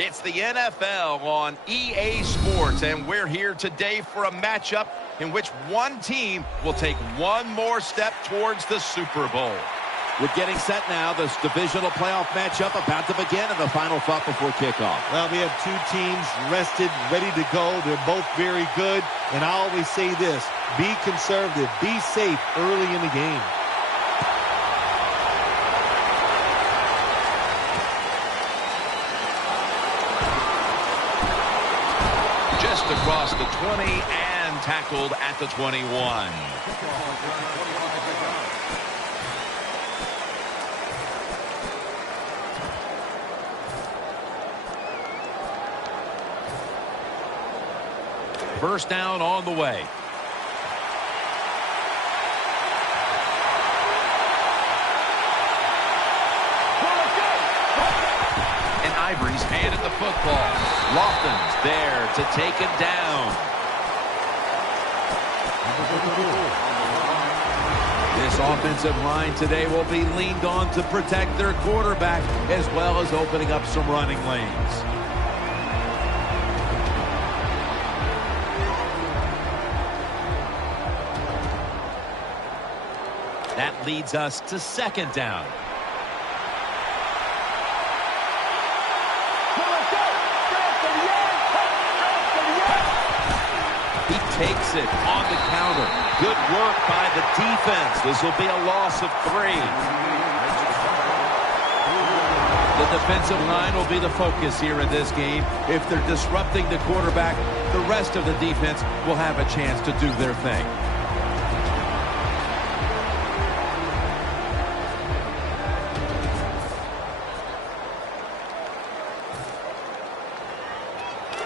It's the NFL on EA Sports, and we're here today for a matchup in which one team will take one more step towards the Super Bowl. We're getting set now. This divisional playoff matchup about to begin, and the final thought before kickoff. Well, we have two teams rested, ready to go. They're both very good, and I always say this, be conservative, be safe early in the game. Just across the 20 and tackled at the 21. First down on the way. And Ivory's handed the football. Lofton's there to take it down. This offensive line today will be leaned on to protect their quarterback as well as opening up some running lanes. That leads us to second down. He takes it on the counter. Good work by the defense. This will be a loss of 3. The defensive line will be the focus here in this game. If they're disrupting the quarterback, the rest of the defense will have a chance to do their thing.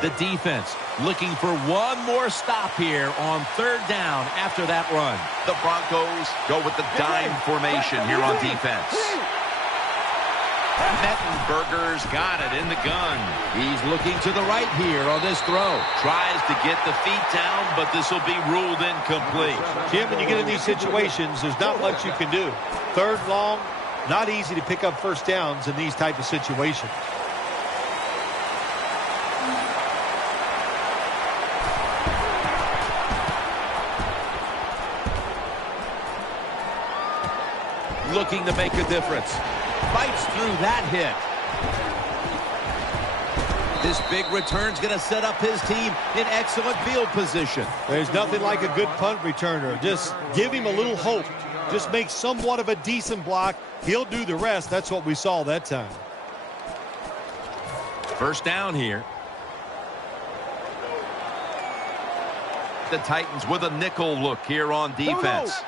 The defense looking for one more stop here on third down after that run. The Broncos go with the dime formation here on defense. Mettenberger's got it in the gun. He's looking to the right here on this throw. Tries to get the feet down, but this will be ruled incomplete. Jim, when you get in these situations, there's not much you can do. Third long, not easy to pick up first downs in these type of situations. Looking to make a difference. Fights through that hit. This big return's going to set up his team in excellent field position. There's nothing like a good punt returner. Just give him a little hope. Just make somewhat of a decent block. He'll do the rest. That's what we saw that time. First down here. The Titans with a nickel look here on defense.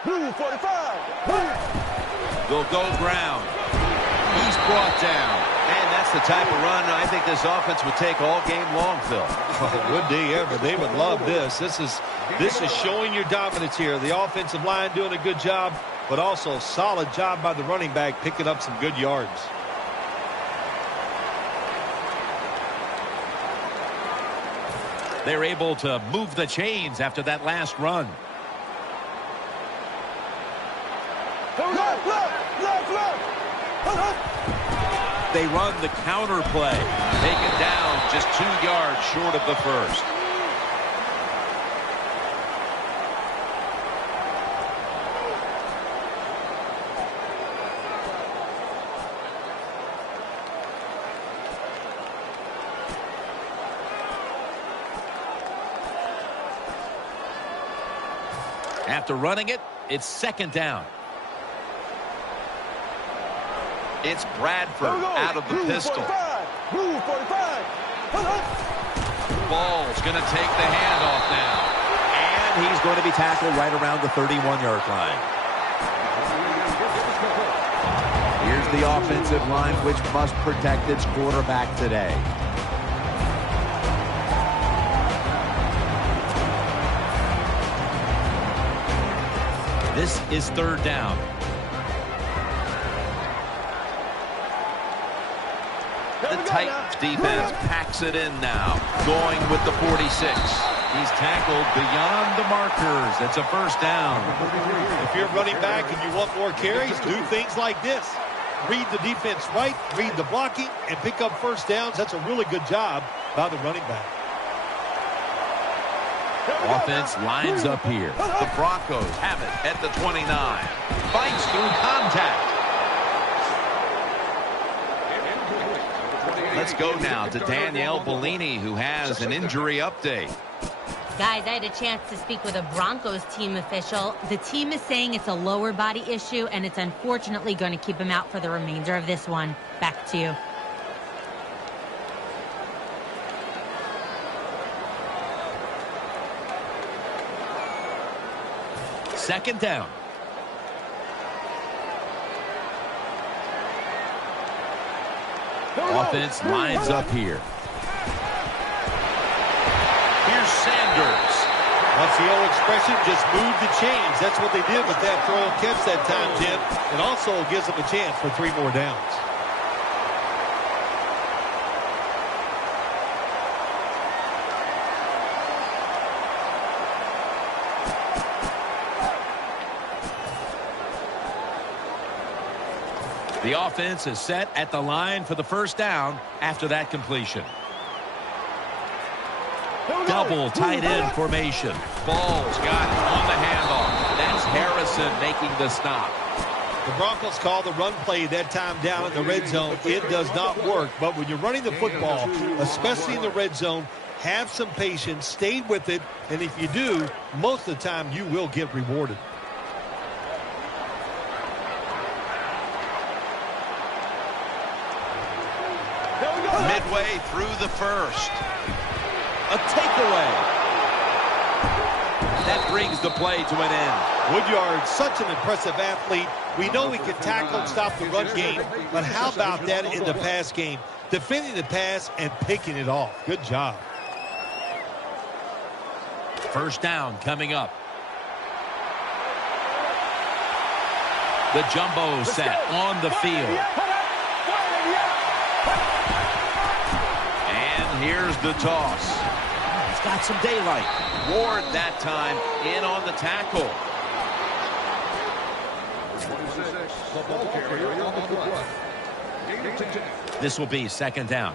They'll go ground. He's brought down. And that's the type of run I think this offense would take all game long, Phil. Oh, would they ever? They would love this. This is showing your dominance here. The offensive line doing a good job, but also solid job by the running back picking up some good yards. They're able to move the chains after that last run. They run the counter play. Taken down just 2 yards short of the first. After running it, it's second down. It's Bradford out of the pistol. Ball's going to take the handoff now. And he's going to be tackled right around the 31-yard line. Here's the offensive line, which must protect its quarterback today. This is third down. The Titans defense packs it in now, going with the 46. He's tackled beyond the markers. It's a first down. If you're running back and you want more carries, do things like this. read the defense right, read the blocking, and pick up first downs. That's a really good job by the running back. Offense lines up here. The Broncos have it at the 29. Fights through contact. Let's go now to Danielle Bellini, who has an injury update. Guys, I had a chance to speak with a Broncos team official. The team is saying it's a lower body issue, and it's unfortunately going to keep him out for the remainder of this one. Back to you. Second down. Offense lines up here. Here's Sanders. What's the old expression? Just move the chains. That's what they did with that throw and catch that time, Jim. It also gives them a chance for 3 more downs. The offense is set at the line for the first down after that completion. Double tight end formation. Ball's got it on the handoff. That's Harrison making the stop. The Broncos call the run play that time down in the red zone. It does not work. But when you're running the football, especially in the red zone, have some patience, stay with it, and if you do, most of the time you will get rewarded. Midway through the first. A takeaway. That brings the play to an end. Woodyard, such an impressive athlete. We know he can tackle and stop the run game, but how about that in the pass game? Defending the pass and picking it off. Good job. First down coming up. The jumbo set on the field. And here's the toss. He's got some daylight. Ward that time in on the tackle. This will be second down.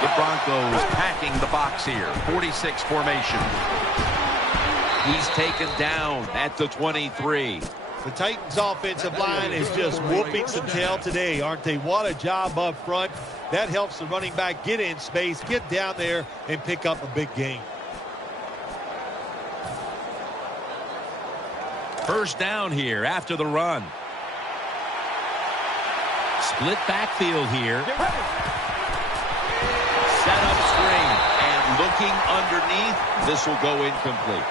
The Broncos packing the box here. 46 formation. He's taken down at the 23. The Titans offensive line is just whooping some tail today, aren't they? What a job up front. That helps the running back get in space, get down there, and pick up a big gain. First down here after the run. Split backfield here. Set up screen. And looking underneath, this will go incomplete.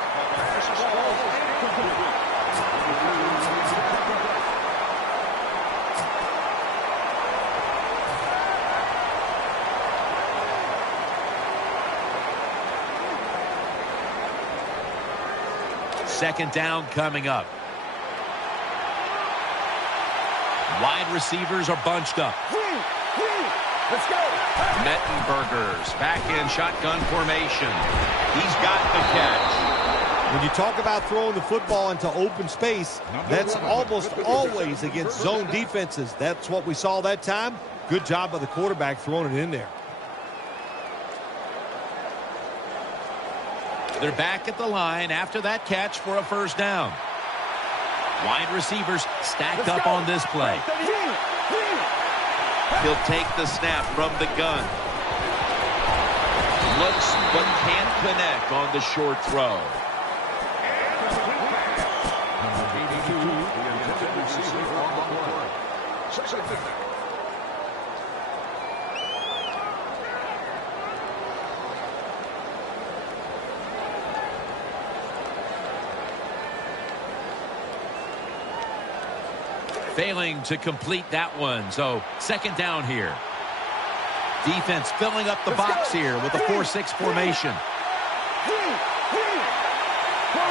Second down coming up. Wide receivers are bunched up. Let's go. Mettenberger's back in shotgun formation. He's got the catch. When you talk about throwing the football into open space, that's almost always against zone defenses. That's what we saw that time. Good job by the quarterback throwing it in there. They're back at the line after that catch for a first down. Wide receivers stacked up on this play. He'll take the snap from the gun. Looks but can't connect on the short throw. Failing to complete that one. So second down here. Defense filling up the box here with a 4-6 formation.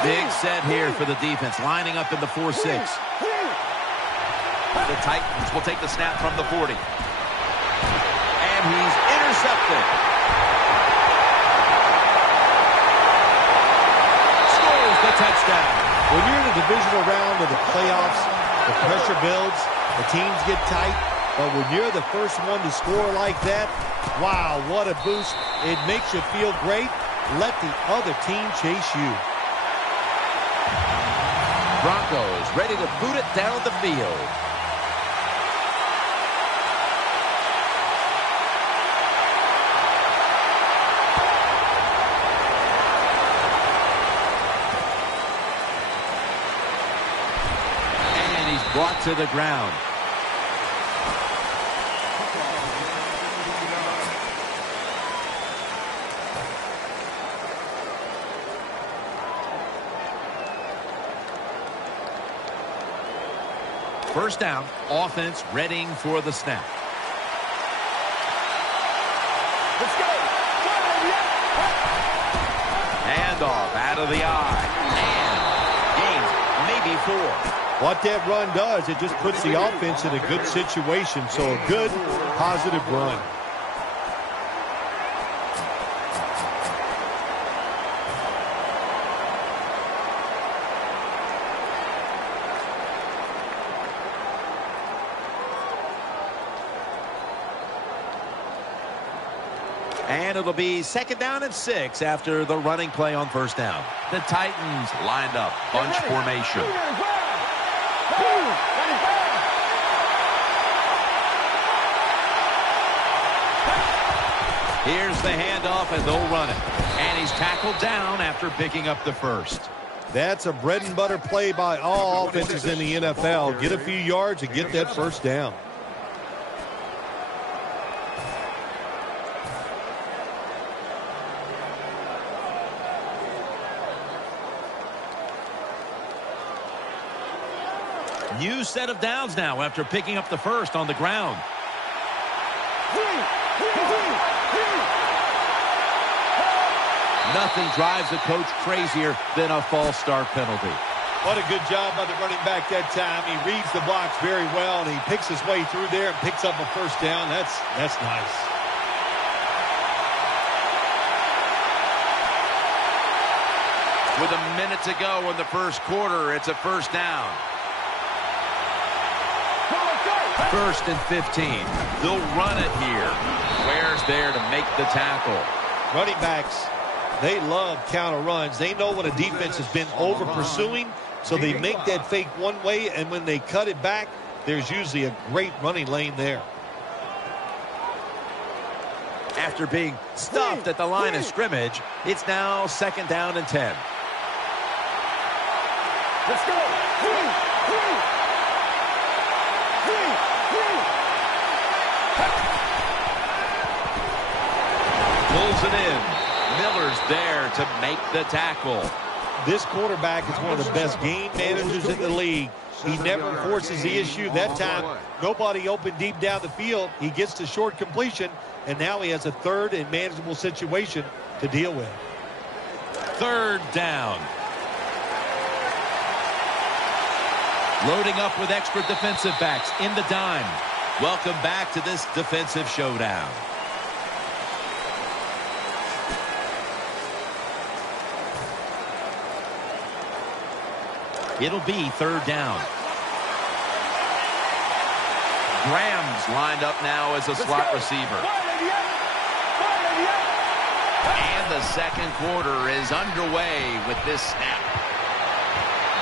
Big set here for the defense, lining up in the 4-6. The Titans will take the snap from the 40. And he's intercepted. Scores the touchdown. When you're in a divisional round of the playoffs, the pressure builds, the teams get tight, but when you're the first one to score like that, wow, what a boost. It makes you feel great. Let the other team chase you. Broncos ready to boot it down the field. And he's brought to the ground. First down, offense readying for the snap. Let's go. Handoff out of the eye. And gains maybe 4. What that run does, it just puts the offense in a good situation. So a good, positive run. And it'll be 2nd down and 6 after the running play on first down. The Titans lined up, bunch formation. Here's the handoff, and they'll run it. And he's tackled down after picking up the first. That's a bread and butter play by all offenses in the NFL. Get a few yards and get that first down. New set of downs now after picking up the first on the ground. Nothing drives a coach crazier than a false start penalty. What a good job by the running back that time. He reads the blocks very well, and he picks his way through there and picks up a first down. That's nice. With a minute to go in the first quarter, it's a first down. 1st and 15. They'll run it here. Ware's there to make the tackle. Running backs, they love counter runs. They know when a defense has been over pursuing, so they make that fake one way, and when they cut it back, there's usually a great running lane there. After being stuffed at the line of scrimmage, it's now 2nd down and 10. Let's go. Pulls it in. Miller's there to make the tackle. This quarterback is one of the best game managers in the league. He never forces the issue. That time, nobody open deep down the field. He gets the short completion, and now he has a 3rd and manageable situation to deal with. 3rd down. Loading up with extra defensive backs in the dime. Welcome back to this defensive showdown. It'll be 3rd down. Graham's lined up now as a slot receiver. And the second quarter is underway with this snap.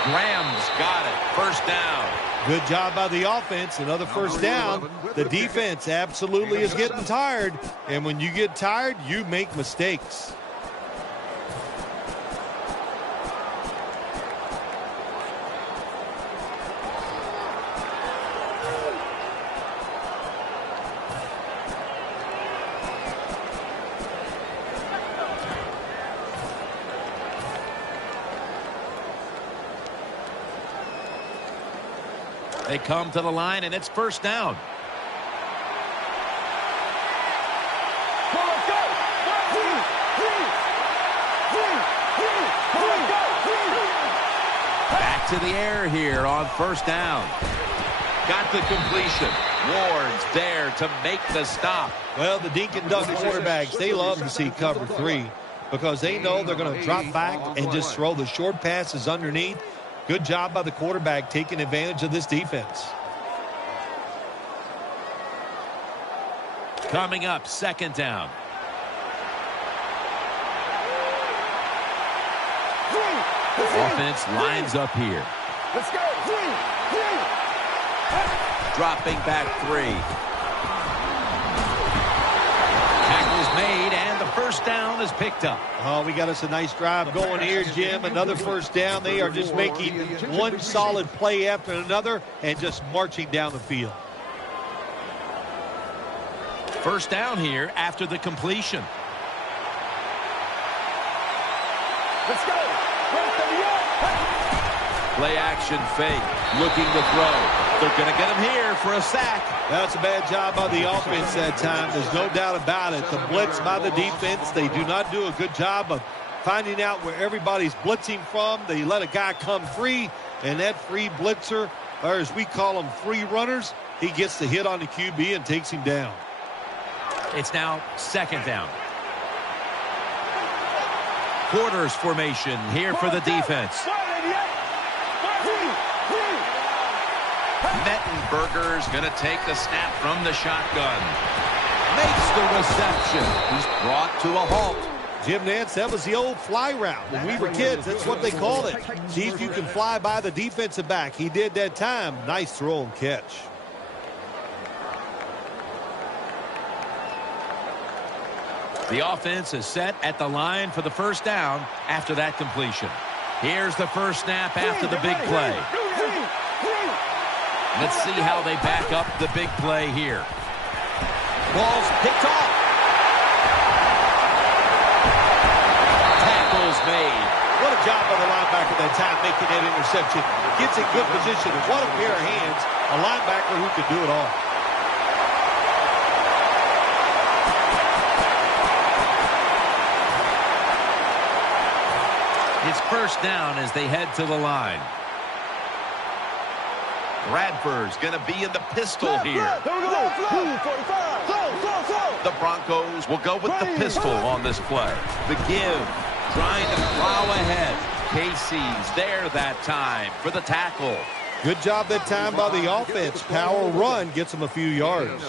Graham's got it. First down. Good job by the offense. Another first down. The defense absolutely is getting tired. And when you get tired, you make mistakes. They come to the line, and it's first down. Back to the air here on first down. Got the completion. Ward's there to make the stop. Well, the dink and dunk quarterbacks, they love to see cover 3 because they know they're going to drop back and just throw the short passes underneath. Good job by the quarterback taking advantage of this defense. Coming up, second down. Offense lines up here. Let's go. Dropping back 3. Tackle's made, and the first down is picked up. Oh, we got us a nice drive going here, Jim. Another first down. They are just making one solid play after another and just marching down the field. First down here after the completion. Let's go. Play action fake. Looking to throw. They're going to get him here for a sack. That's a bad job by the offense that time. There's no doubt about it. The blitz by the defense, they do not do a good job of finding out where everybody's blitzing from. They let a guy come free, and that free blitzer, or as we call them, free runners, he gets the hit on the QB and takes him down. It's now second down. Quarters formation here for the defense. Mettenberger's going to take the snap from the shotgun. Makes the reception. He's brought to a halt. Jim Nance, that was the old fly route. When we were kids, that's what they called it. See if you can fly by the defensive back. He did that time. Nice throw and catch. The offense is set at the line for the first down after that completion. Here's the first snap after the big play. Let's see how they back up the big play here. Ball's picked off. Tackle's made. What a job by the linebacker that time making that interception. Gets in good position. What a pair of hands. A linebacker who can do it all. It's first down as they head to the line. Bradford's going to be in the pistol here. The Broncos will go with the pistol on this play. The give, trying to plow ahead. Casey's there that time for the tackle. Good job that time by the offense. Power run gets them a few yards.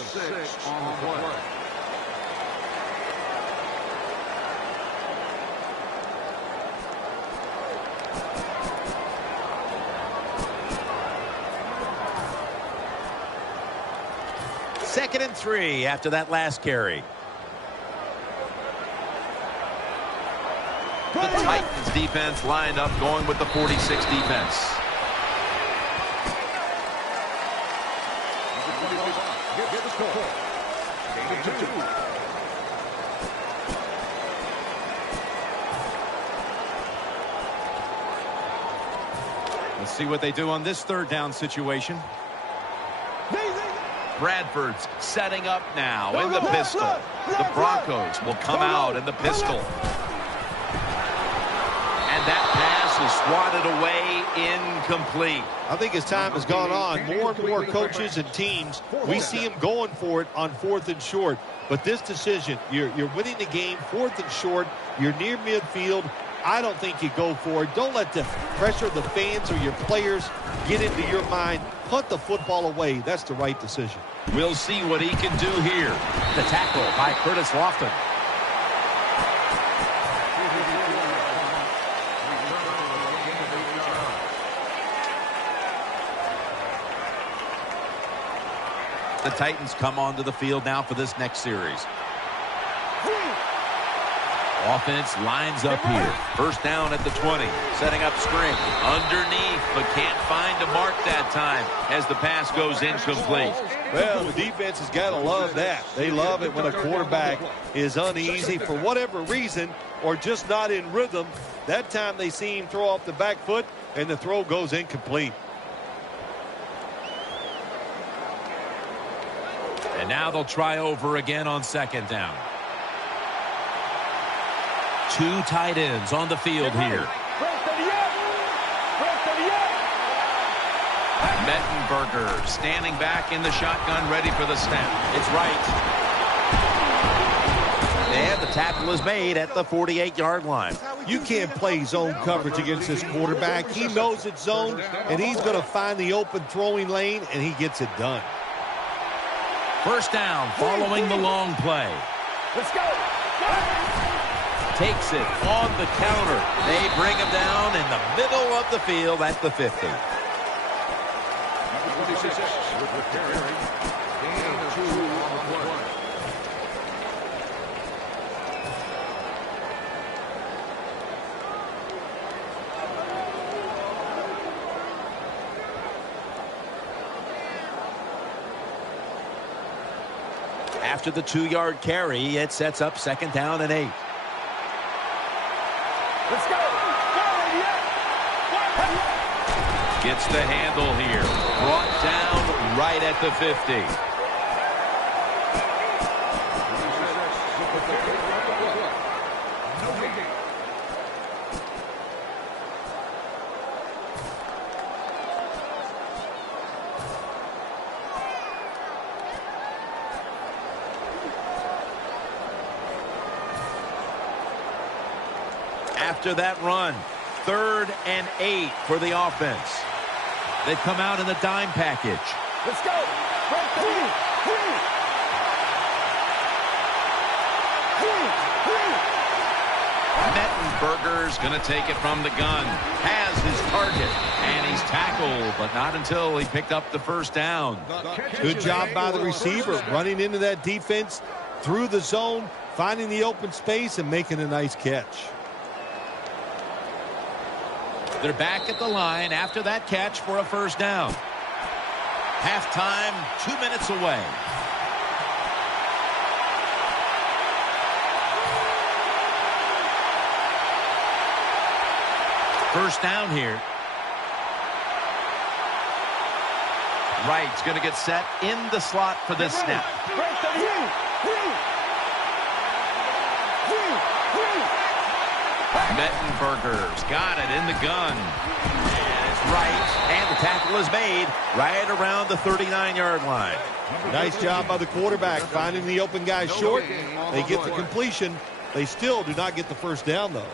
Second and 3 after that last carry. The Titans defense lined up going with the 46 defense. Let's see what they do on this third down situation. Bradford's setting up now in the pistol. The Broncos will come out in the pistol. And that pass is swatted away, incomplete. I think as time has gone on, more and more coaches and teams, we see them going for it on 4th and short. But this decision, you're winning the game, 4th and short, you're near midfield. I don't think you go for it. Don't let the pressure of the fans or your players get into your mind. Punt the football away. That's the right decision. We'll see what he can do here. The tackle by Curtis Lofton. The Titans come onto the field now for this next series. Offense lines up here. First down at the 20. Setting up screen. Underneath, but can't find a mark that time as the pass goes incomplete. Well, the defense has got to love that. They love it when a quarterback is uneasy for whatever reason or just not in rhythm. That time they see him throw off the back foot, and the throw goes incomplete. And now they'll try over again on second down. Two tight ends on the field here. Mettenberger standing back in the shotgun, ready for the snap. It's right. And the tackle is made at the 48-yard line. You can't play zone coverage against this quarterback. He knows it's zone, and he's going to find the open throwing lane, and he gets it done. First down following the long play. Let's go. Takes it on the counter. They bring him down in the middle of the field at the 50. After the 2-yard carry, it sets up second down and 8. Let's go. Gets the handle here. Brought down right at the 50. After that run, 3rd and 8 for the offense. They've come out in the dime package. Let's go. Mettenberger's going to take it from the gun. Has his target, and he's tackled, but not until he picked up the first down. Good job by the receiver, running into that defense, through the zone, finding the open space, and making a nice catch. They're back at the line after that catch for a first down. Halftime, 2 minutes away. First down here. Wright's going to get set in the slot for this snap. Mettenberger's got it in the gun. And it's Wright, and the tackle is made right around the 39-yard line. Nice job by the quarterback, finding the open guy short. They get the completion. They still do not get the first down, though.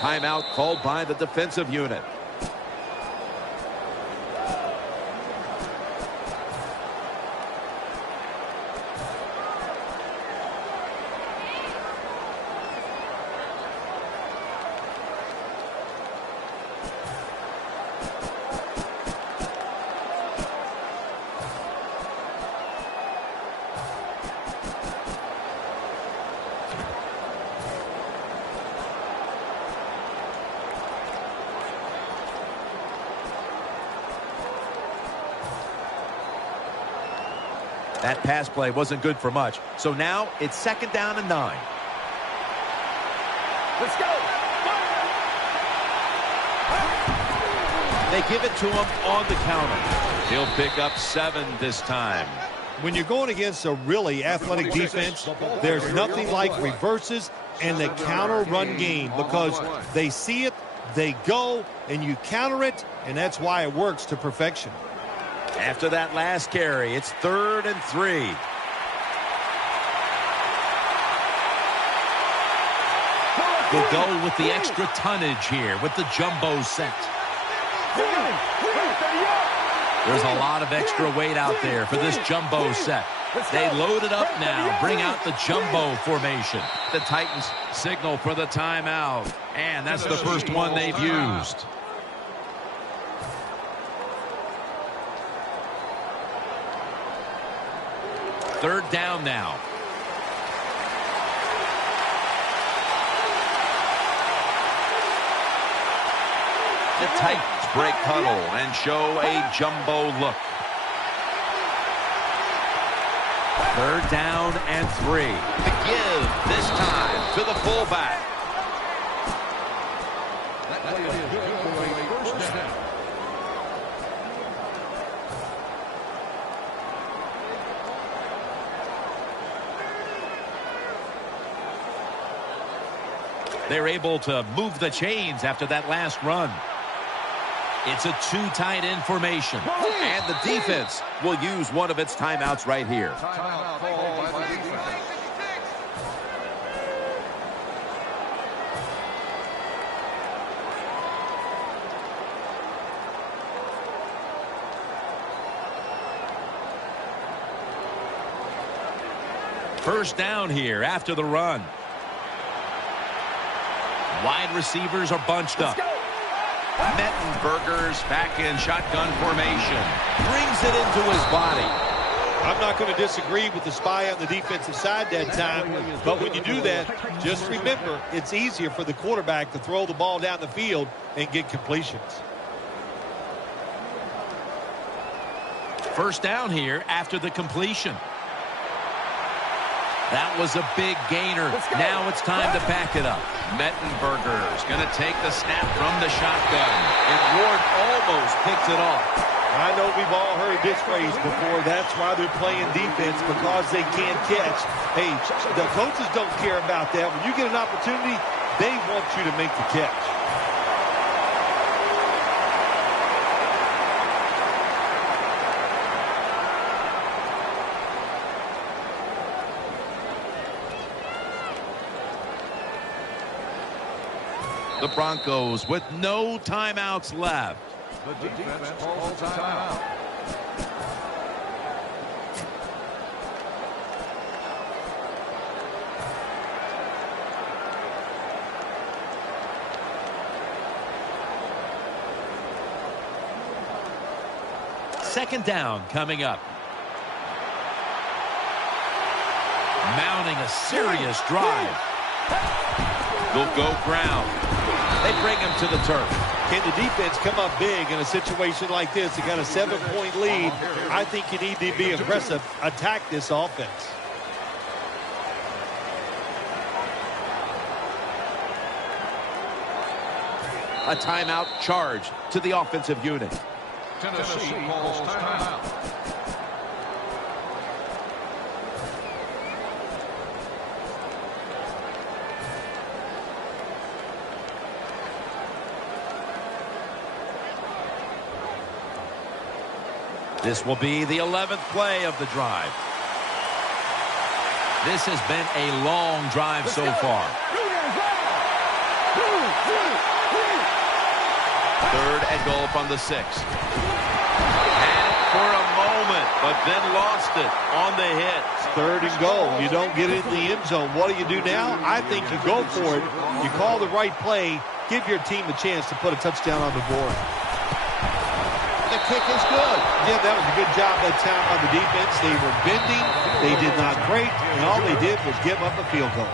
Timeout called by the defensive unit. That pass play wasn't good for much. So now it's second down and 9. Let's go. They give it to him on the counter. He'll pick up 7 this time. When you're going against a really athletic defense, there's nothing like reverses and the counter run game, because they see it, they go, and you counter it, and that's why it works to perfection. After that last carry, it's 3rd and 3. They'll go with the extra tonnage here with the jumbo set. There's a lot of extra weight out there for this jumbo set. They load it up now, bring out the jumbo formation. The Titans signal for the timeout, and that's the first one they've used. Third down now. The Titans break huddle and show a jumbo look. Third down and 3. The give this time to the fullback. They're able to move the chains after that last run. It's a too tight end formation. And the defense will use one of its timeouts right here. First down here after the run. Wide receivers are bunched up. Mettenberger's back in shotgun formation. Brings it into his body. I'm not going to disagree with the spy on the defensive side that time, but when you do that, just remember it's easier for the quarterback to throw the ball down the field and get completions. First down here after the completion. That was a big gainer. Now it's time to back it up. Mettenberger's going to take the snap from the shotgun. And Ward almost picks it off. I know we've all heard this phrase before. That's why they're playing defense, because they can't catch. Hey, the coaches don't care about that. When you get an opportunity, they want you to make the catch. The Broncos with no timeouts left. The defense calls timeout. Second down coming up. Mounting a serious drive. They'll go ground. They bring him to the turf. Can the defense come up big in a situation like this? You got a 7-point lead. I think you need to be aggressive. Attack this offense. A timeout charge to the offensive unit. Tennessee calls timeout. This will be the 11th play of the drive. This has been a long drive so far. Third and goal from the 6. Had it for a moment, but then lost it on the hit. Third and goal. You don't get it in the end zone. What do you do now? I think you go for it. You call the right play. Give your team a chance to put a touchdown on the board. The kick is good. Yeah, that was a good job that time on the defense. They were bending. They did not break. And all they did was give up a field goal.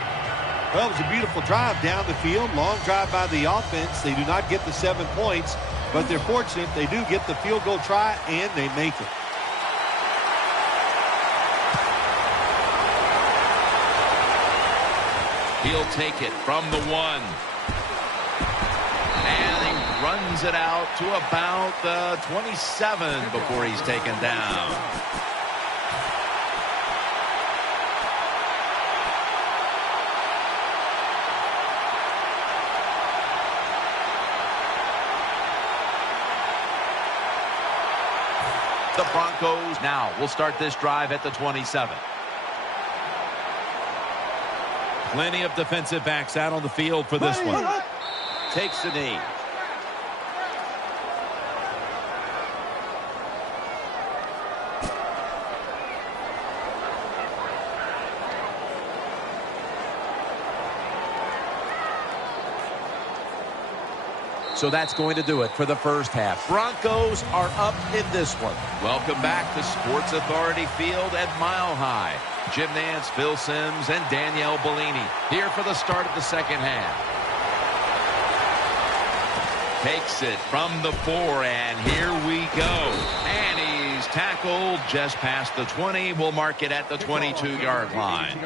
Well, it was a beautiful drive down the field. Long drive by the offense. They do not get the 7 points, but they're fortunate. They do get the field goal try, and they make it. He'll take it from the 1. And he runs it out to about the 27 before he's taken down. The Broncos now will start this drive at the 27. Plenty of defensive backs out on the field for this one. Takes the knee. So that's going to do it for the first half. Broncos are up in this one. Welcome back to Sports Authority Field at Mile High. Jim Nance, Phil Simms, and Danielle Bellini here for the start of the second half. Takes it from the 4, and here we go. And he's tackled just past the 20. We'll mark it at the 22-yard line.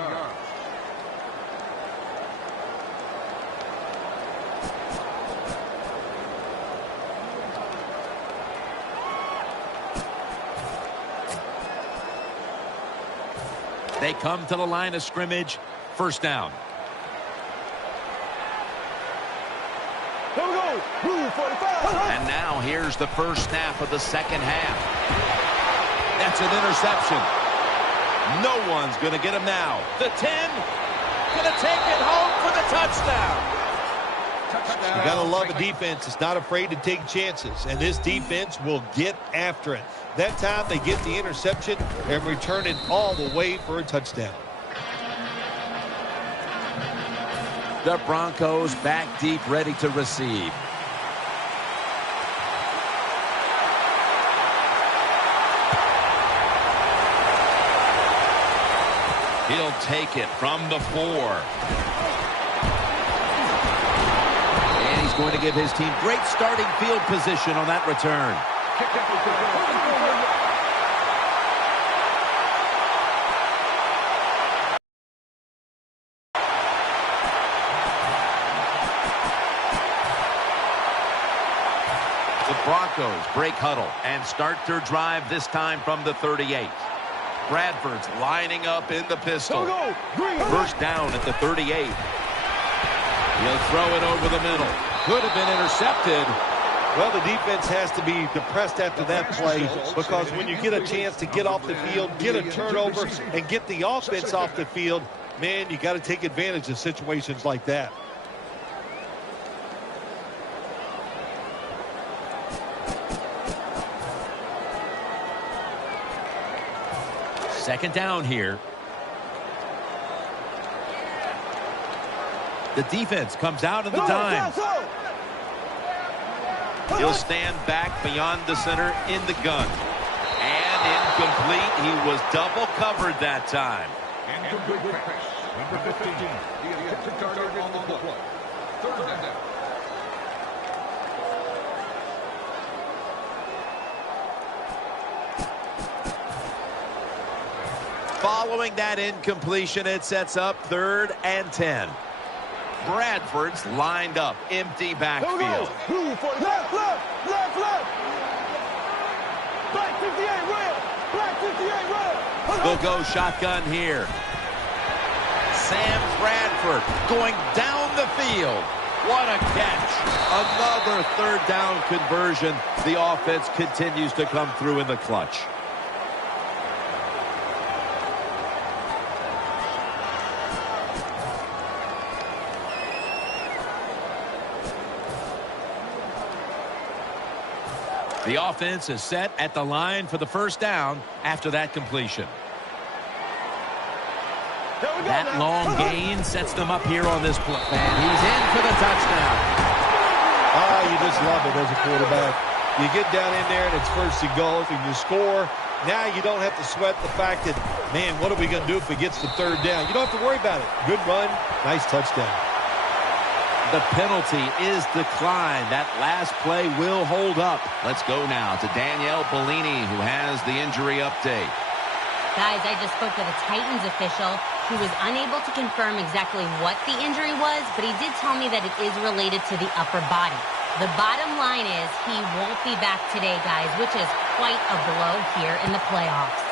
They come to the line of scrimmage. First down. Here we go. And now here's the first snap of the second half. That's an interception. No one's going to get him now. The 10, going to take it home for the touchdown. You got to love a defense that's not afraid to take chances, and this defense will get after it. That time they get the interception and return it all the way for a touchdown. The Broncos back deep, ready to receive. He'll take it from the 4. And he's going to give his team great starting field position on that return. The Broncos break huddle and start their drive, this time from the 38. Bradford's lining up in the pistol. First down at the 38. He'll throw it over the middle. Could have been intercepted. Well, the defense has to be depressed after that play, because when you get a chance to get off the field, get a turnover, and get the offense off the field, man, you got to take advantage of situations like that. Second down here. The defense comes out in the dime. He'll stand back beyond the center in the gun. And incomplete. He was double covered that time. Incomplete pass. Number 15. He had a target on the play. Third down. Following that incompletion, it sets up 3rd and 10. Bradford's lined up, empty backfield. Left. Black 58, red. Black 58, red. They'll go shotgun here. Sam Bradford going down the field. What a catch. Another 3rd down conversion. The offense continues to come through in the clutch. The offense is set at the line for the first down after that completion. That long gain sets them up here on this play. And he's in for the touchdown. Ah, you just love it as a quarterback. You get down in there and it's first and goal and you score. Now you don't have to sweat the fact that, man, what are we going to do if it gets to 3rd down? You don't have to worry about it. Good run, nice touchdown. The penalty is declined. That last play will hold up. Let's go now to Danielle Bellini, who has the injury update. Guys, I just spoke with a Titans official who was unable to confirm exactly what the injury was, but he did tell me that it is related to the upper body. The bottom line is he won't be back today, guys, which is quite a blow here in the playoffs.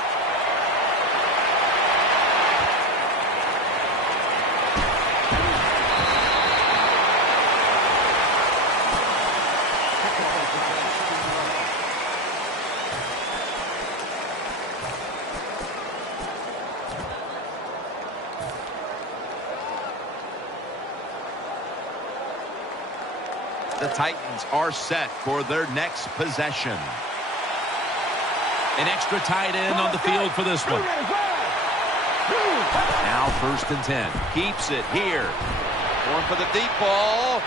The Titans are set for their next possession. An extra tight end on the field for this one. Now 1st and 10. Keeps it here. Going for the deep ball,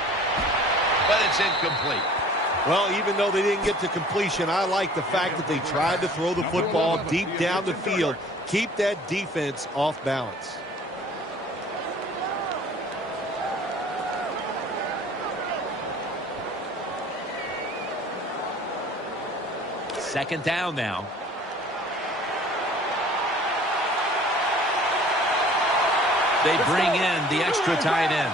but it's incomplete. Well, even though they didn't get to completion, I like the fact that they tried to throw the football deep down the field. Keep that defense off balance. Second down now. They bring in the extra tight end.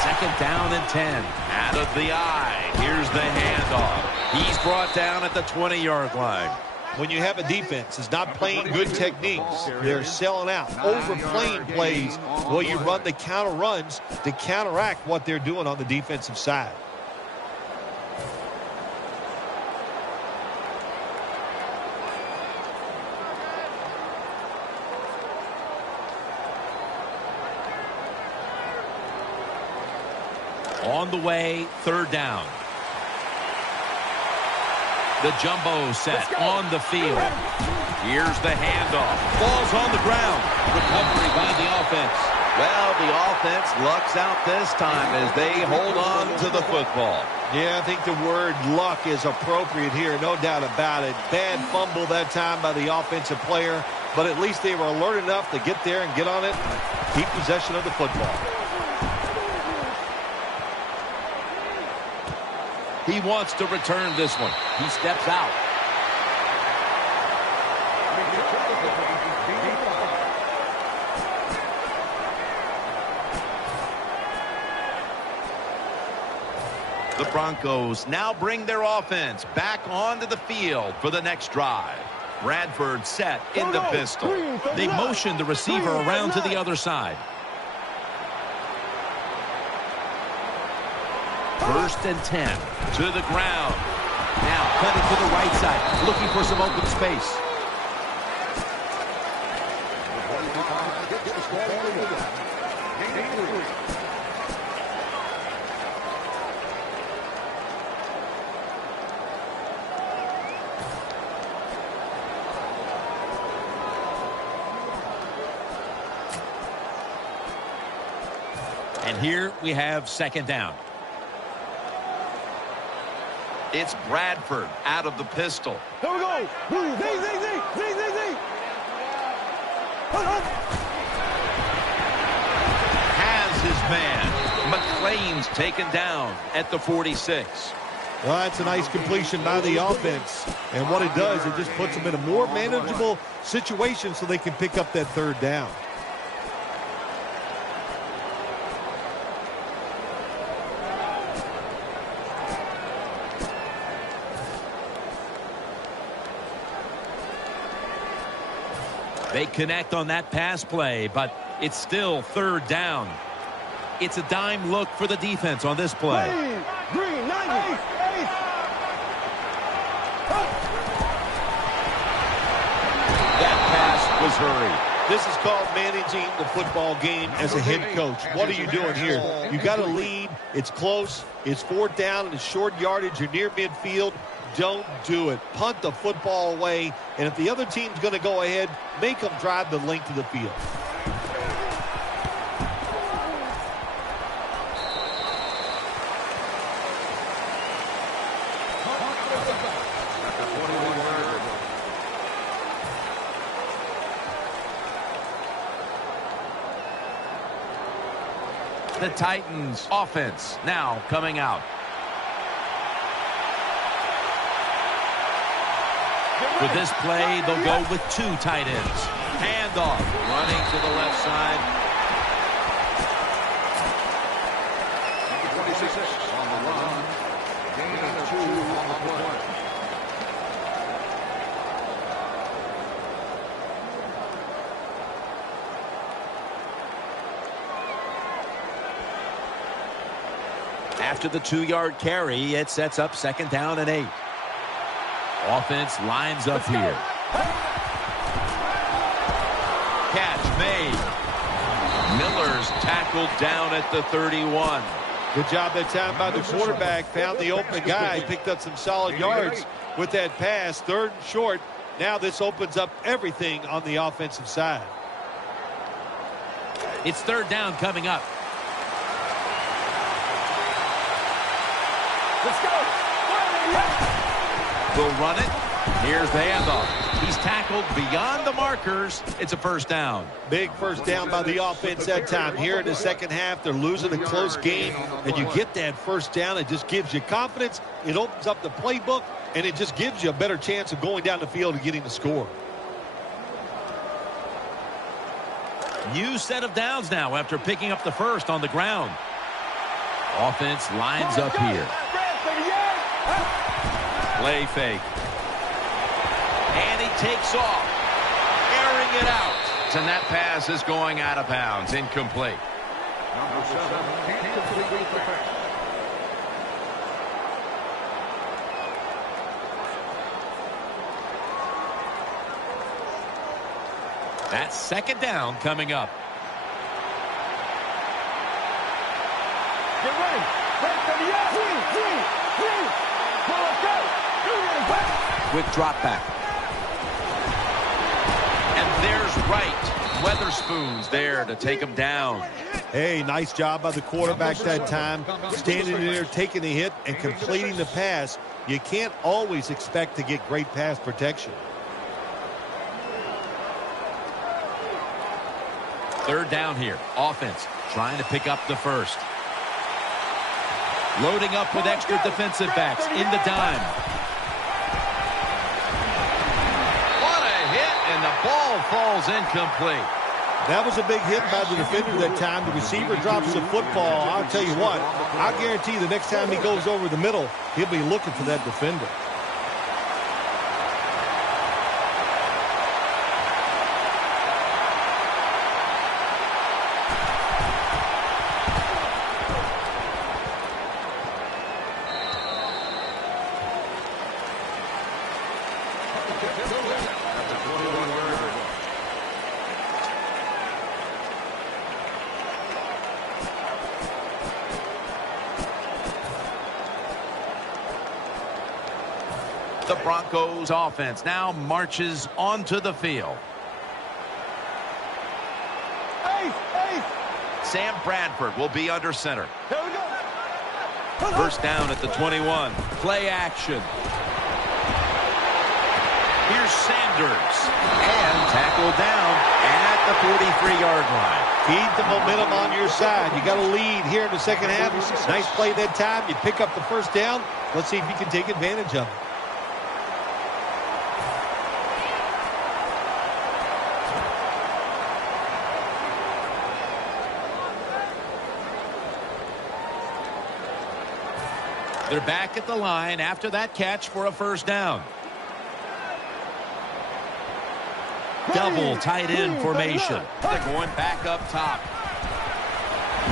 Second down and 10. Out of the eye. Here's the handoff. He's brought down at the 20-yard line. when you have a defense that's not playing good techniques, they're selling out, overplaying plays, well, you run the counter runs to counteract what they're doing on the defensive side. On the way, third down. The jumbo set on the field. Here's the handoff. Ball's on the ground. Recovery by the offense. Well, the offense lucks out this time as they hold on to the football. Yeah, I think the word luck is appropriate here, no doubt about it. Bad fumble that time by the offensive player, but at least they were alert enough to get there and get on it, keep possession of the football. He wants to return this one. He steps out. The Broncos now bring their offense back onto the field for the next drive. Bradford set in the pistol. They motion the receiver around to the other side. First and 10 to the ground. Now cutting to the right side, looking for some open space. And here we have second down. It's Bradford out of the pistol. Here we go. Z. Has his man. McClain's taken down at the 46. Well, that's a nice completion by the offense. And what it does, it just puts them in a more manageable situation so they can pick up that third down. They connect on that pass play, but it's still third down. It's a dime look for the defense on this play. Green, 90. That pass was hurried. This is called managing the football game as a head coach. What are you doing here? You got a lead. It's close. It's fourth down. It's short yardage. You're near midfield. Don't do it. Punt the football away. And if the other team's going to go ahead, make them drive the length of the field. The Titans offense now coming out. For this play, they'll go with two tight ends. Handoff, running to the left side. 26 on the run. Gain of 2 on the play. After the 2-yard carry, it sets up second down and 8. Offense lines up here. Catch made. Miller's tackled down at the 31. Good job that time by the quarterback. Found the open guy. Picked up some solid yards with that pass. Third and short. Now this opens up everything on the offensive side. It's third down coming up. Let's go. They'll run it. Here's the handoff. He's tackled beyond the markers. It's a first down. Big first down by the offense that time. Here in the second half, they're losing a close game, and you get that first down. It just gives you confidence. It opens up the playbook, and it just gives you a better chance of going down the field and getting the score. New set of downs now after picking up the first on the ground. Offense lines up here. Play fake. And he takes off, airing it out. And that pass is going out of bounds, incomplete. Number 7, incomplete with the pass. That's second down coming up. Get ready. Ready for the air. Swing. Go. Quick drop back. And there's Wright. Weatherspoon's there to take him down. Hey, nice job by the quarterback that time. Standing there, taking the hit, and completing the pass. You can't always expect to get great pass protection. Third down here. Offense trying to pick up the first. Loading up with extra defensive backs in the dime. What a hit, and the ball falls incomplete. That was a big hit by the defender that time. The receiver drops the football. I'll tell you what, I guarantee the next time he goes over the middle, he'll be looking for that defender. The Broncos offense now marches onto the field. Sam Bradford will be under center. Here we go. First down at the 21. Play action. Here's Sanders. And tackled down at the 43-yard line. Keep the momentum on your side. You got a lead here in the second half. Nice play that time. You pick up the first down. Let's see if you can take advantage of it. They're back at the line after that catch for a first down. Double tight end formation. They're going back up top.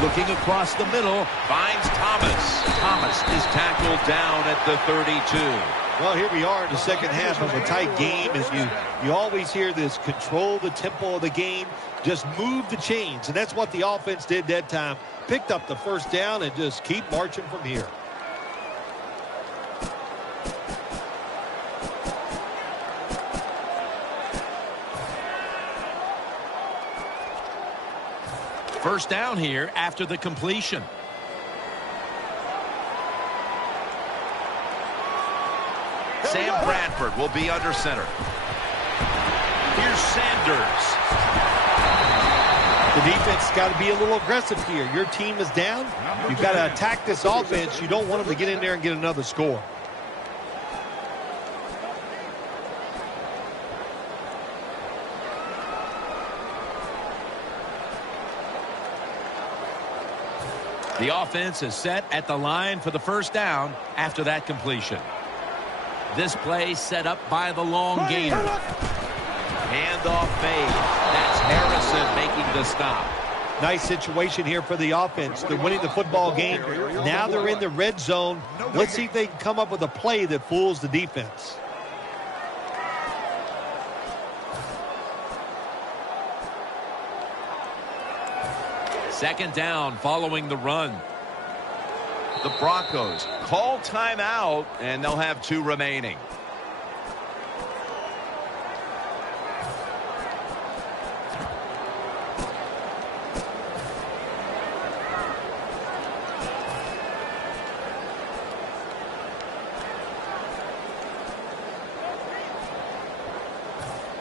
Looking across the middle, finds Thomas. Thomas is tackled down at the 32. Well, here we are in the second half of a tight game. As you always hear this, control the tempo of the game, just move the chains. And that's what the offense did that time. Picked up the first down and just keep marching from here. First down here after the completion. Sam Bradford will be under center. Here's Sanders. The defense got to be a little aggressive here. Your team is down. You've got to attack this offense. You don't want them to get in there and get another score. The offense is set at the line for the first down after that completion. This play set up by the long gainer. Handoff made. That's Harrison making the stop. Nice situation here for the offense. They're winning the football game. Now they're in the red zone. Let's see if they can come up with a play that fools the defense. Second down following the run. The Broncos call timeout, and they'll have 2 remaining.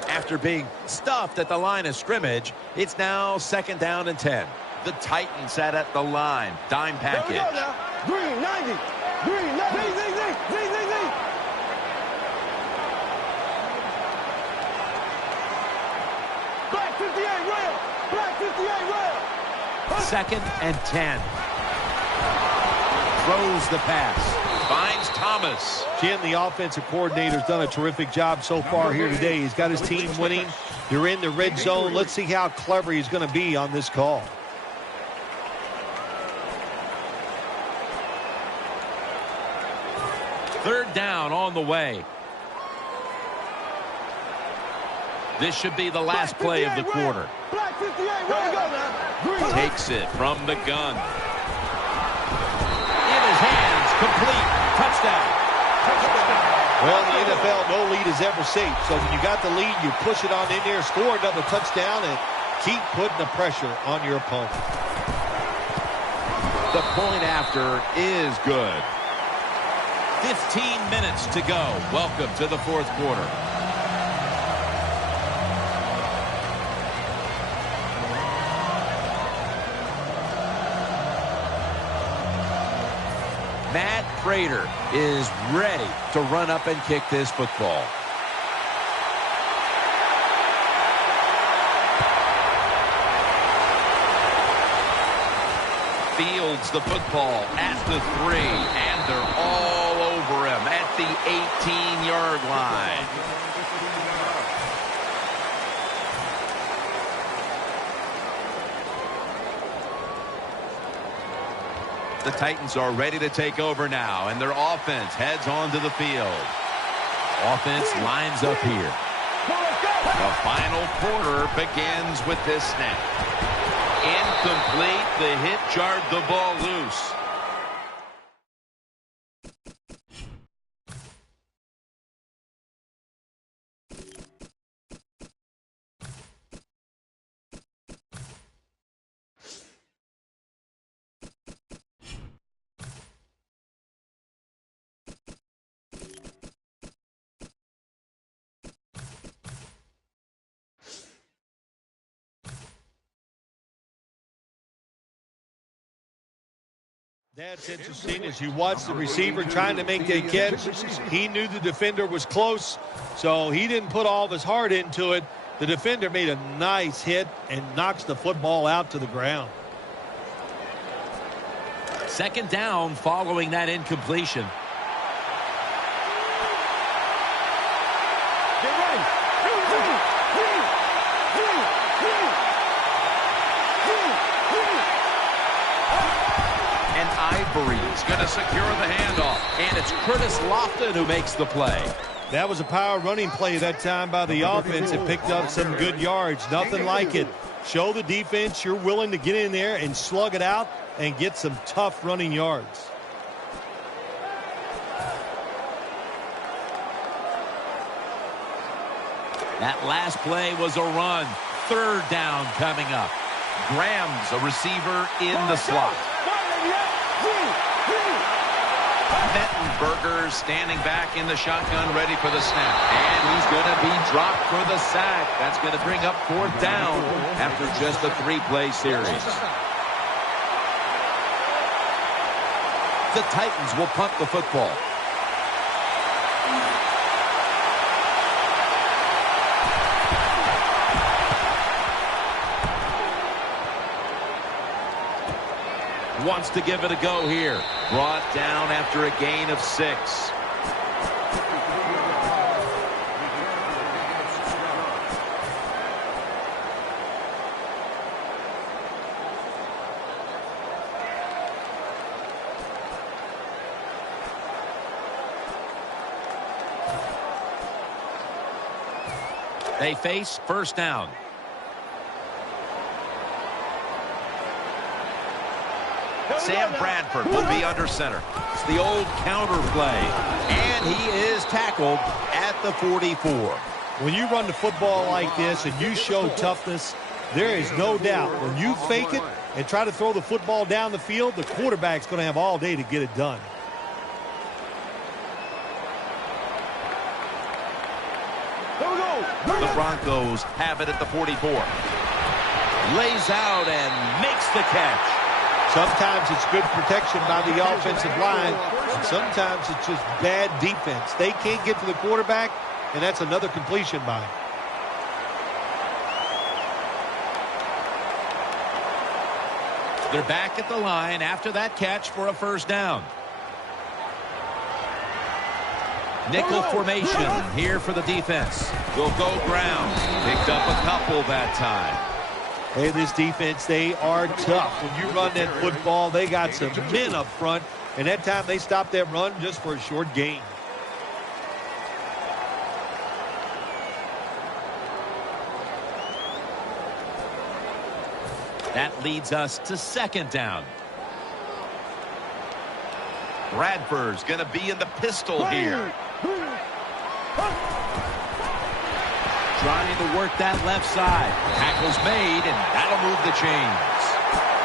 After being stuffed at the line of scrimmage, it's now second down and 10. The Titans sat at the line. Dime package. Green 90. Green 90. Z. Black 58 rail. Black 58 rail. Second and 10. Throws the pass. Finds Thomas. Jim, the offensive coordinator's done a terrific job so far here today. He's got his team winning. They're in the red zone. Let's see how clever he's going to be on this call. Third down on the way. This should be the last play of the quarter. Takes it from the gun. In his hands, complete. Touchdown. Well, in the NFL, no lead is ever safe. So when you got the lead, you push it on in there, score another touchdown, and keep putting the pressure on your opponent. The point after is good. 15 minutes to go. Welcome to the fourth quarter. Matt Prater is ready to run up and kick this football. Fields the football at the 3, and they're all over him at the 18-yard line. The Titans are ready to take over now, and their offense heads onto the field. Offense lines up here. The final quarter begins with this snap. Incomplete. The hit jarred the ball loose. That's interesting. As you watch the receiver trying to make that catch, he knew the defender was close, so he didn't put all of his heart into it. The defender made a nice hit and knocks the football out to the ground. Second down following that incompletion. Ivory's going to secure the handoff, and it's Curtis Lofton who makes the play. That was a power running play that time by the offense. It picked up some good yards. Nothing like it. Show the defense you're willing to get in there and slug it out and get some tough running yards. That last play was a run. Third down coming up. Graham's a receiver in the slot. Mettenberger standing back in the shotgun, ready for the snap. And he's going to be dropped for the sack. That's going to bring up fourth down after just a 3-play series. The Titans will punt the football. Wants to give it a go here. Brought down after a gain of 6. They face first down. Sam Bradford will be under center. It's the old counter play. And he is tackled at the 44. When you run the football like this and you show toughness, there is no doubt when you fake it and try to throw the football down the field, the quarterback's going to have all day to get it done. The Broncos have it at the 44. Lays out and makes the catch. Sometimes it's good protection by the offensive line, and sometimes it's just bad defense. They can't get to the quarterback, and that's another completion by him. They're back at the line after that catch for a first down. Nickel formation here for the defense. Will go ground. Picked up a couple that time. Hey, this defense, they are tough. When you run that football, they got some men up front. And that time they stopped that run just for a short gain. That leads us to second down. Bradford's going to be in the pistol here. Trying to work that left side. Tackle's made, and that'll move the chains.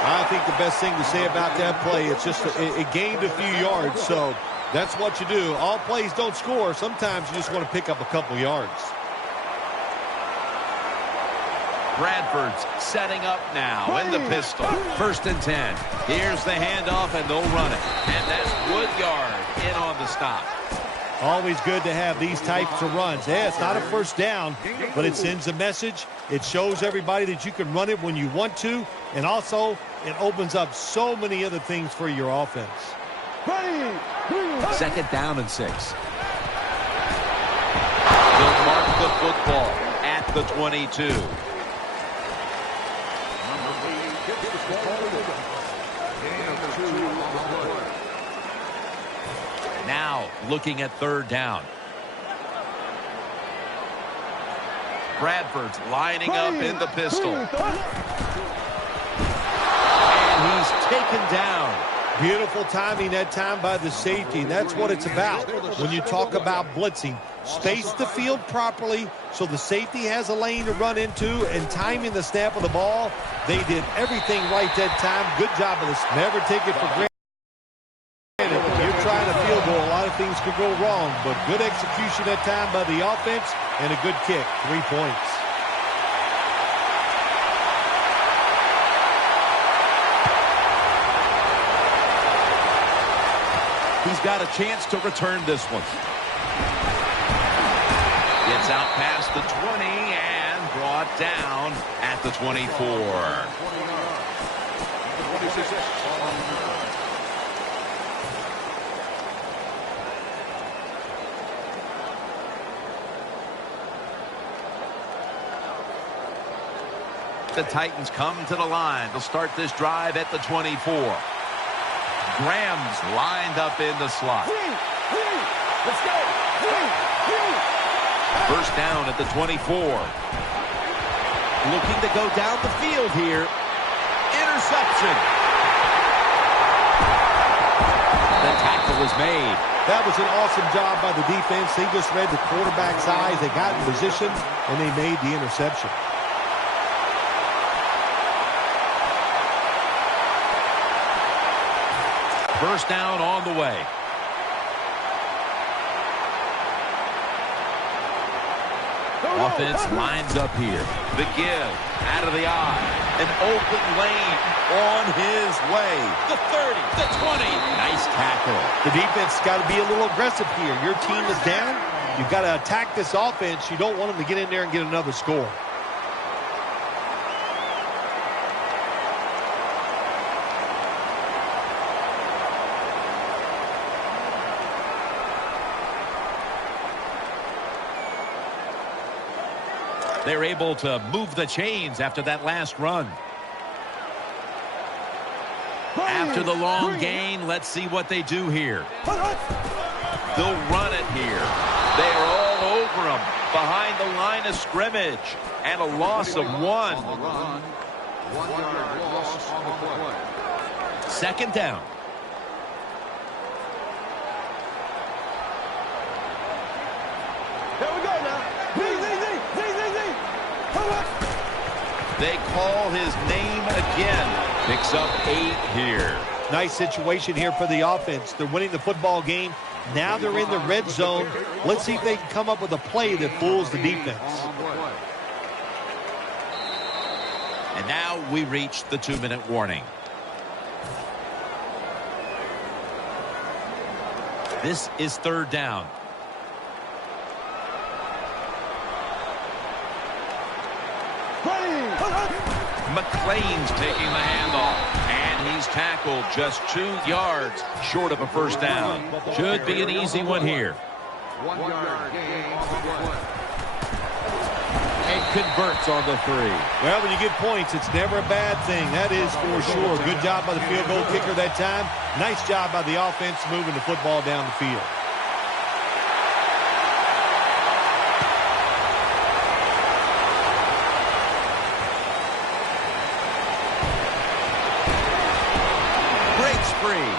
I think the best thing to say about that play, it's just it gained a few yards, so that's what you do. All plays don't score. Sometimes you just want to pick up a couple yards. Bradford's setting up now in the pistol. 1st and 10. Here's the handoff, and they'll run it. And that's Woodyard in on the stop. Always good to have these types of runs. Yeah, it's not a first down, but it sends a message. It shows everybody that you can run it when you want to, and also it opens up so many other things for your offense. 2nd down and 6. They'll mark the football at the 22. Now looking at 3rd down. Bradford's lining up in the pistol. And he's taken down. Beautiful timing that time by the safety. That's what it's about when you talk about blitzing. Space the field properly so the safety has a lane to run into, and timing the snap of the ball. They did everything right that time. Good job of this. Never take it for granted. If you're trying a field goal, a lot of things could go wrong, but good execution that time by the offense and a good kick. 3 points. He's got a chance to return this one. Gets out past the 20 and brought down at the 24. The Titans come to the line to start this drive at the 24. Graham's lined up in the slot. Let's go. 1st down at the 24. Looking to go down the field here. Interception. The tackle was made. That was an awesome job by the defense. They just read the quarterback's eyes. They got in position, and they made the interception. First down on the way. Offense lines up here. The give out of the eye. An open lane on his way. The 30, the 20. Nice tackle. The defense has got to be a little aggressive here. Your team is down. You've got to attack this offense. You don't want them to get in there and get another score. They're able to move the chains after that last run. After the long gain, let's see what they do here. They'll run it here. They are all over them behind the line of scrimmage. And a loss of 1. 1-yard loss on the play. 2nd down. Here we go now. They call his name again. Picks up 8 here. Nice situation here for the offense. They're winning the football game. Now they're in the red zone. Let's see if they can come up with a play that fools the defense. And now we reach the 2-minute warning. This is 3rd down. McLean's taking the handoff, and he's tackled just 2 yards short of a first down. Should be an easy one here. 1-yard gain on the play. And converts on the 3. Well, when you get points, it's never a bad thing. That is for sure. Good job by the field goal kicker that time. Nice job by the offense moving the football down the field. Breaks free.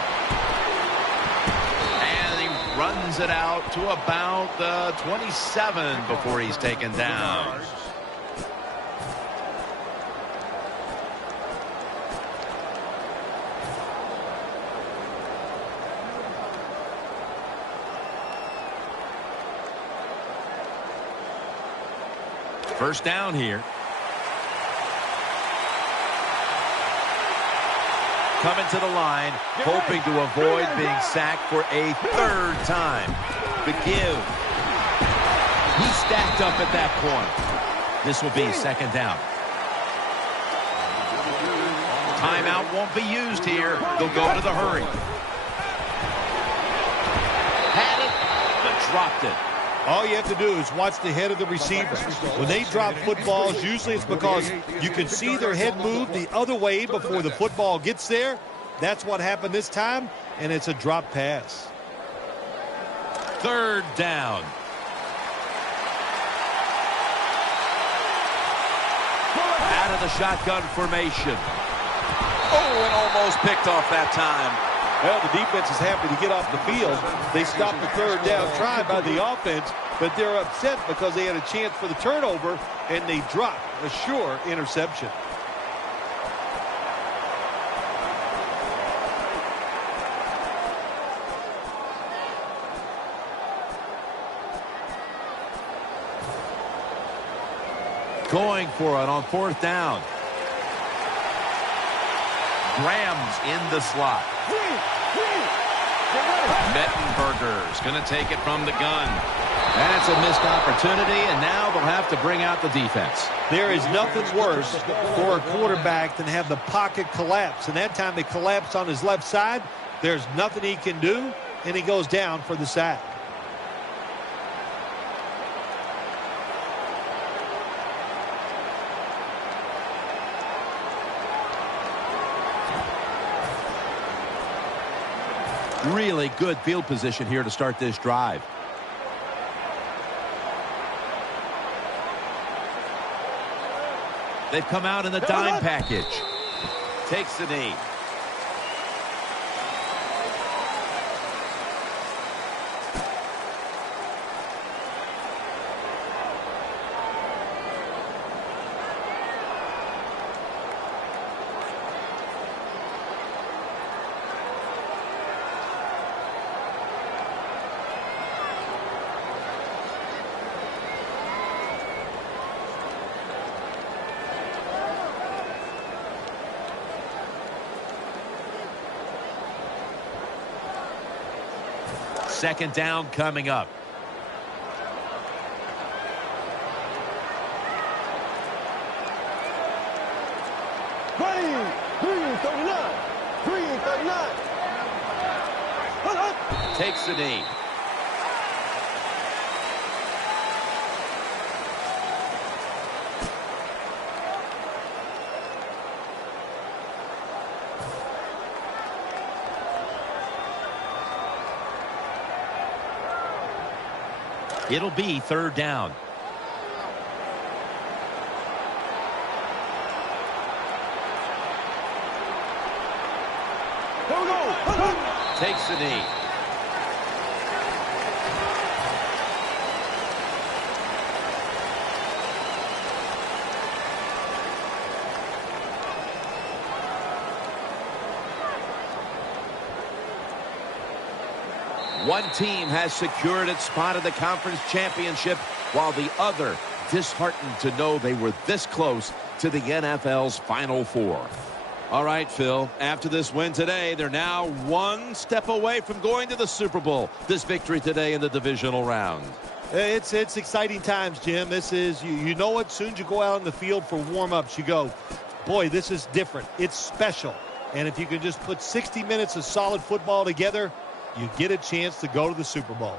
And he runs it out to about the 27 before he's taken down. First down here. Coming to the line, hoping to avoid being sacked for a 3rd time. The give. He's stacked up at that point. This will be 2nd down. Timeout won't be used here. They'll go to the hurry. Had it, but dropped it. All you have to do is watch the head of the receiver. When they drop footballs, usually it's because you can see their head move the other way before the football gets there. That's what happened this time, and it's a drop pass. 3rd down. Out of the shotgun formation. Oh, and almost picked off that time. Well, the defense is happy to get off the field. They stopped the 3rd down try by the offense, but they're upset because they had a chance for the turnover, and they dropped a sure interception. Going for it on 4th down. Graham's in the slot. Mettenberger's going to take it from the gun. That's a missed opportunity, and now they'll have to bring out the defense. There is nothing worse for a quarterback than have the pocket collapse. And that time it collapsed on his left side. There's nothing he can do, and he goes down for the sack. Really good field position here to start this drive. They've come out in the dime package. Takes the knee. Second down coming up. Takes the knee. It'll be 3rd down. Takes the knee. One team has secured its spot in the conference championship, while the other disheartened to know they were this close to the NFL's Final Four. All right, Phil, after this win today, they're now one step away from going to the Super Bowl. This victory today in the divisional round. It's exciting times, Jim. This is, you know what, as soon as you go out on the field for warm-ups, you go, boy, this is different. It's special. And if you can just put 60 minutes of solid football together, you get a chance to go to the Super Bowl.